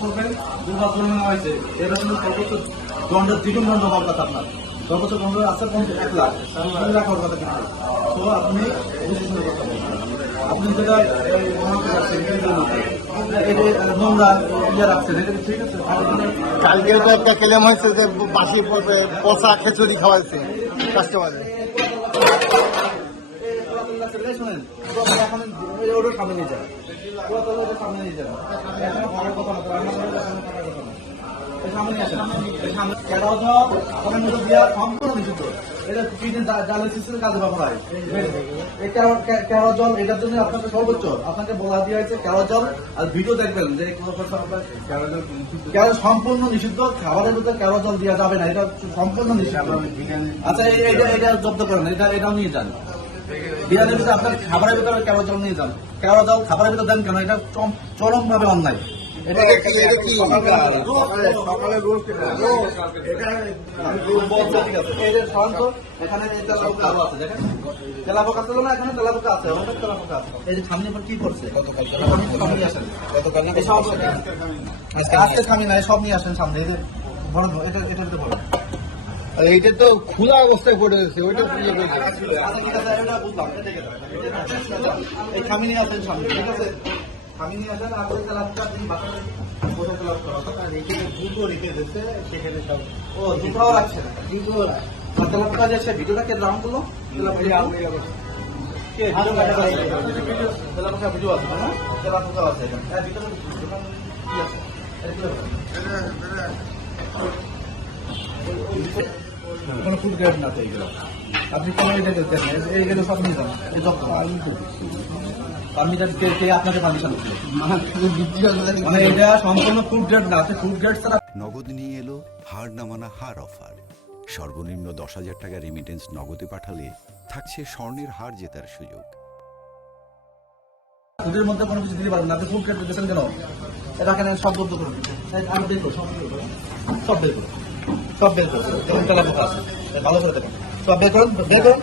করবেন, দুবার জরিমানা হয়েছে, এটা কিন্তু সর্বোচ্চ দণ্ডের দ্বিগুণ দণ্ড হওয়ার কথা আপনার। সর্বোচ্চ দণ্ড আছে 1 লাখ, 2 লাখ হওয়ার কথা কিন্তু। তো আপনি আপনি যেটা নোংরা ইয়ে রাখছেন, এটা ঠিক আছে। কালকেও তো একটা ক্লেম হয়েছে যে বাসি পচা খিচুড়ি খাওয়াইছে কাস্টমারে। শোনেন, এখন ওটা সামনে নিয়ে যান, সামনে নিয়ে যান, এখানে ভাড়ার কথা না, সামনে নিয়ে আসেন। আপনার মধ্যে দেওয়া সম্পূর্ণ নিষিদ্ধ। এটা ডায়ালিসিসের কাজে ব্যবহার হয়। এই ক্যারোজল, এটার জন্য আপনাকে সর্বোচ্চ আপনাকে বলা দেওয়া হয়েছে ক্যারোজল। আর ভিডিও দেখবেন যে সম্পূর্ণ নিষিদ্ধ, খাবারের ভিতরে ক্যারোজল দেওয়া যাবে না, এটা সম্পূর্ণ নিষিদ্ধ। আচ্ছা, এটা জব্দ করেন, এটাও নিয়ে যান। বিরিয়ানির ভিতরে আপনার খাবারের ভিতরে ক্যারোজল নিয়ে যান। ক্যারোজল খাবারের ভিতরে দেন কেন? এটা চরম ভাবে অন্যায়। সব নিয়ে আসেন সামনে, এইটা তো খোলা অবস্থায় পড়ে গেছে, ওইটা পুজো করেছে। এই খামি নিয়ে আসেন সামনে, ঠিক আছে? খামি নিয়ে আসেন, আপনার তেলাপটা দিন বাসায় দুটো রেখে দিচ্ছে, সেখানে সব দুটোও রাখছে না, তেলাপটা যাচ্ছে। ভিডিওটা কে দাম করলো? তেলাপটা ভিডিও আছে না? তেলাপটা আছে কোনো ফুড গ্রেড না তো এইগুলো। আপনি কোনো এটা দেখতেন এইগুলো সব নিয়ে যান, পারমিশন কে আপনাকে পারমিশন দিচ্ছে? মানে এটা সম্পূর্ণ ফুড গ্রেড না, ফুড গ্রেড ছাড়া। নগদ নিয়ে এলো হার না মানা হার অফার। সর্বনিম্ন 10,000 টাকা রেমিটেন্স নগদে পাঠালে থাকছে স্বর্ণের হার জেতার সুযোগ। ফুডের মধ্যে কোনো কিছু দিতে পারবেন না, আপনি ফুড গ্রেড দিচ্ছেন কেন? এটা কেন সব বন্ধ করে দিচ্ছে? আমি দেখবো সব বের করো, সব বের করো, দেখুন তেলাপোকা আছে, ভালো করে দেখুন, সব বের করুন, বের করুন।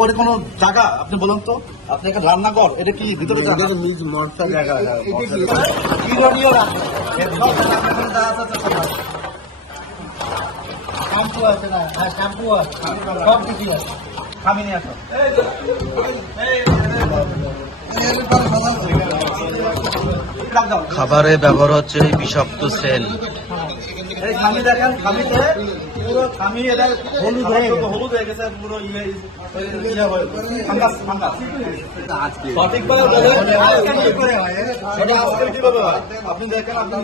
ওর কোনো জায়গা আপনি বলুন তো, আপনি একটা রান্নাঘর, এটা কি ভিতরে মশলা জায়গা? শ্যাম্পু আছে না? হ্যাঁ, শ্যাম্পু আছে, সব কিছু আছে। খামি নিয়ে আসো। খাবারে ব্যবহার হচ্ছে বিষাক্ত সেল। এই খামি দেখেন, খামিতে পুরো খামি এটা হলুদ হয়ে গেছে, পুরো সঠিকভাবে আপনি দেখেন, আপনি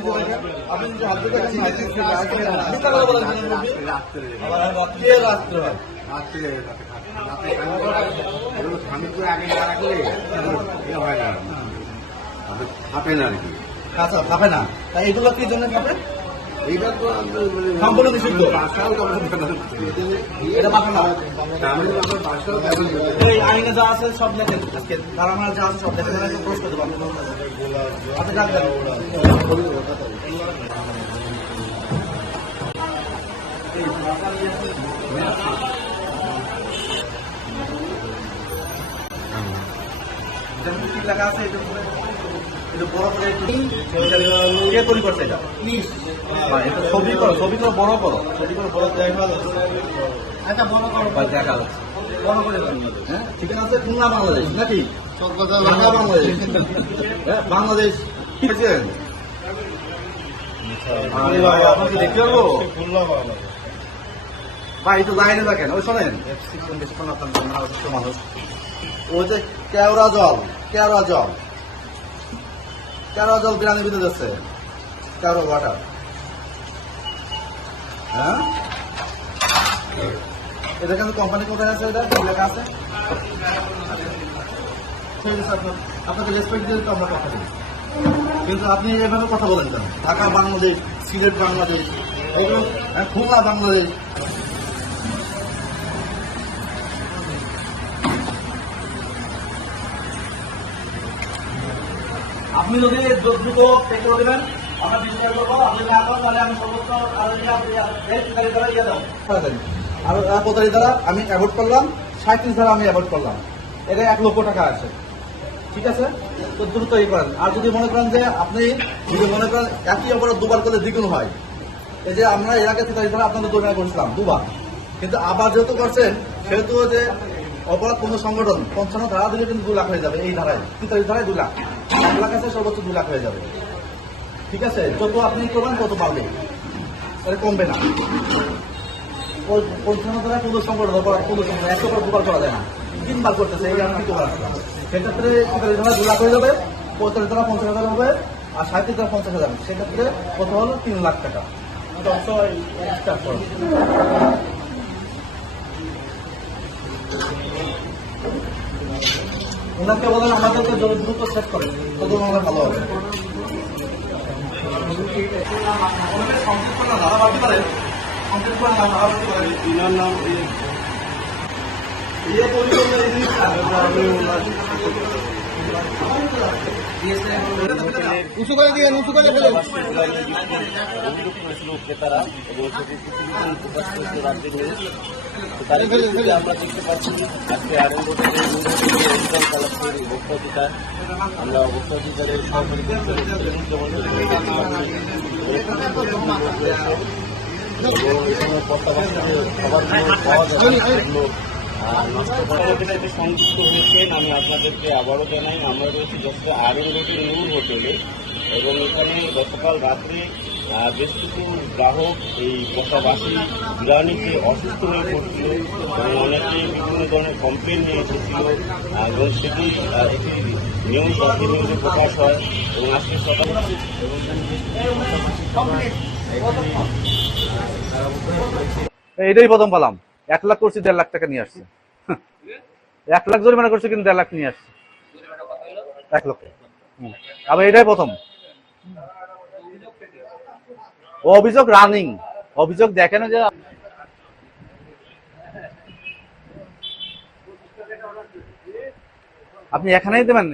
নিজে হাত দিয়ে রাত্রে হয়। খাবে না আর কি, আচ্ছা খাবে না, তাই এগুলো কি জন্য খাবে? এইটা তো সম্পূর্ণ নিষিদ্ধ। এটা মাথা না, এই আইনে যা আছে সব লেখেন, আজকে ধারণা যা আছে সব লেখেন, প্রশ্ন দেবো আপনি ডাকবেন। লেখা আছে এটা বড় করে কে তৈরি করছে? এটা ছবি করো, ছবি করে বড় করো, ছবি করে বড় দেখা যাচ্ছে, দেখা যাচ্ছে বড় করে। হ্যাঁ, ঠিক আছে। খুলনা বাংলাদেশ নাকি? বাংলাদেশ, বাংলাদেশ আপনাকে দেখতে পারবো ভাই, একটু লাইনে দেখেন। ওই শোনেন, মানুষ ওই যে কেওড়া জল বিরিয়ানির ভিতরে যাচ্ছে, কেওড়া ওয়াটার। হ্যাঁ, এটা কিন্তু কোম্পানি কোথায় আছে? এটা লেখা আছে। আপনাকে রেসপেক্ট দিলে তো আমরা কথা বলি, কিন্তু আপনি এভাবে কথা বলেন কেন? ঢাকা বাংলাদেশ, সিলেট বাংলাদেশ, এগুলো খুলনা বাংলাদেশ। আপনি যদি দ্রুত পে করে দেবেন, আমরা ডিসকাস করবো। আপনি না করেন তাহলে আমি সর্বোচ্চ আর প্রতারি দ্বারা আমি অ্যাভয়েড করলাম, 37 দ্বারা আমি অ্যাভয়েড করলাম। এটা 1 লক্ষ টাকা আছে। ঠিক আছে, তো দ্রুত ই করেন। আর যদি মনে করেন যে আপনি যদি মনে করেন একই অপরাধ দুবার করলে দ্বিগুণ হয়, এই যে আমরা এর আগে 43 ধারা আপনাদের জরিমানা করেছিলাম দুবার, কিন্তু আবার যেহেতু করছেন সেহেতু যে অপরাধ কোনো সংগঠন 55 ধারা দিলে কিন্তু 2 লাখ হয়ে যাবে। এই ধারায় 43 ধারায় 2 লাখ, 1 লাখ আছে সর্বোচ্চ 2 লাখ হয়ে যাবে। ঠিক আছে, যত আপনি করবেন তত বাড়বে, এটা কমবে না। ওই 55 ধারায় কোনো সংগঠন অপরাধ কোনো সংগঠন 100 বার দুবার করা যায় না, 3 বার করতেছে, এই আমি কি করা সেক্ষেত্রে 43 ধারা 2 লাখ হয়ে যাবে, 45 ধারা 50,000 হবে, আর 37 ধারা 50,000। সেক্ষেত্রে কত হলো 3 লাখ টাকা। ওনাকে বলেন আমাদেরকে দ্রুত সেট করে, তত আমাদের ভালো হবে। উঁচু করে দিয়ে উঁচু করে ফেলে অভিযোগ করেছিল ক্রেতারা এবং সেটি প্রতিবেদন প্রকাশ করেছে রাজ্য নিউজ। তার ভিত্তিতে আমরা দেখতে পাচ্ছি আজকে আরম্ভ থেকে ভোক্তা অধিকার, আমরা ভোক্তা অধিকারের সহকারী সবার পাওয়া যাবে নষ্ট করার এটি সংযুক্ত হয়েছেন। আমি আপনাদেরকে আবারও জানাই, আমরা রয়েছি যতটা আরং রোডের নূর হোটেলে, এবং এখানে গতকাল রাত্রে বেশ কিছু গ্রাহক এই পশাবাসী বিরিয়ানিতে অসুস্থ হয়ে পড়ছিল এবং অনেকে বিভিন্ন ধরনের কমপ্লেন নিয়ে এসেছিল, এবং সেটি একটি নিউজ নিউজে প্রকাশ হয় এবং আজকে সকালে এইটাই প্রথম পেলাম, 1 লাখ করছি 1.5 লাখ টাকা নিয়ে আসছে। 1 লাখ জরিমানা করছে কিন্তু 1.5 লাখ নিয়ে আসছে, 1 লক্ষ। আবার এটাই প্রথম। অভিযোগ রানিং, অভিযোগ দেখেন যে আপনি এখানেই দেবেন।